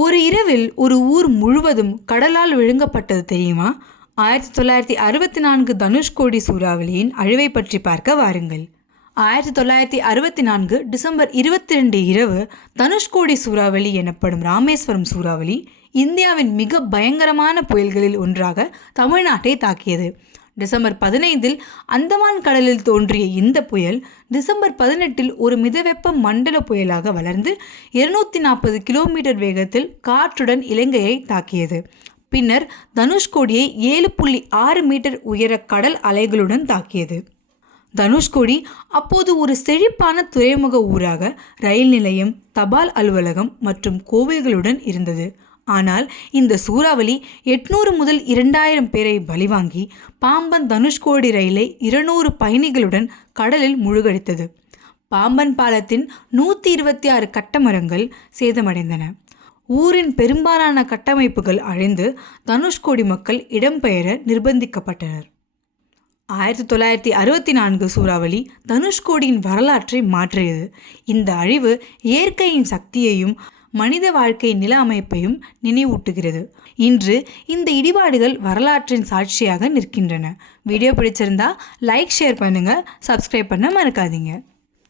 ஒரு இரவில் ஒரு ஊர் முழுவதும் கடலால் விழுங்கப்பட்டது தெரியுமா? ஆயிரத்தி தொள்ளாயிரத்தி அறுபத்தி நான்கு தனுஷ்கோடி சூறாவளியின் அழிவை பற்றி பார்க்க வாருங்கள். ஆயிரத்தி தொள்ளாயிரத்தி அறுபத்தி நான்கு டிசம்பர் இருபத்தி ரெண்டு இரவு தனுஷ்கோடி சூறாவளி எனப்படும் ராமேஸ்வரம் சூறாவளி இந்தியாவின் மிக பயங்கரமான புயல்களில் ஒன்றாக தமிழ்நாட்டை தாக்கியது. டிசம்பர் பதினைந்தில் அந்தமான் கடலில் தோன்றிய இந்த புயல் டிசம்பர் பதினெட்டில் ஒரு மிதவெப்ப மண்டல புயலாக வளர்ந்து இருநூத்தி நாற்பது கிலோமீட்டர் வேகத்தில் காற்றுடன் இலங்கையை தாக்கியது. பின்னர் தனுஷ்கோடியை ஏழு புள்ளி ஆறு மீட்டர் உயர கடல் அலைகளுடன் தாக்கியது. தனுஷ்கோடி அப்போது ஒரு செழிப்பான துறைமுக ஊராக ரயில் நிலையம் தபால் அலுவலகம் மற்றும் கோவில்களுடன் இருந்தது. ஆனால் இந்த சூறாவளி எட்நூறு முதல் இரண்டாயிரம் பேரை பலிவாங்கி பாம்பன் தனுஷ்கோடி ரயிலை இருநூறு பயணிகளுடன் கடலில் முழுகடித்தது. பாம்பன் பாலத்தின் நூற்றி இருபத்தி ஆறு கட்டமரங்கள் சேதமடைந்தன. ஊரின் பெரும்பாலான கட்டமைப்புகள் அழிந்து தனுஷ்கோடி மக்கள் இடம்பெயர நிர்பந்திக்கப்பட்டனர். ஆயிரத்தி தொள்ளாயிரத்தி அறுபத்தி நான்கு சூறாவளி தனுஷ்கோடியின் வரலாற்றை மாற்றியது. இந்த அழிவு இயற்கையின் சக்தியையும் மனித வாழ்க்கை நில அமைப்பையும் நினைவூட்டுகிறது. இன்று இந்த இடிபாடுகள் வரலாற்றின் சாட்சியாக நிற்கின்றன. வீடியோ பிடிச்சிருந்தா லைக் ஷேர் பண்ணுங்கள் சப்ஸ்கிரைப் பண்ண மறக்காதீங்க.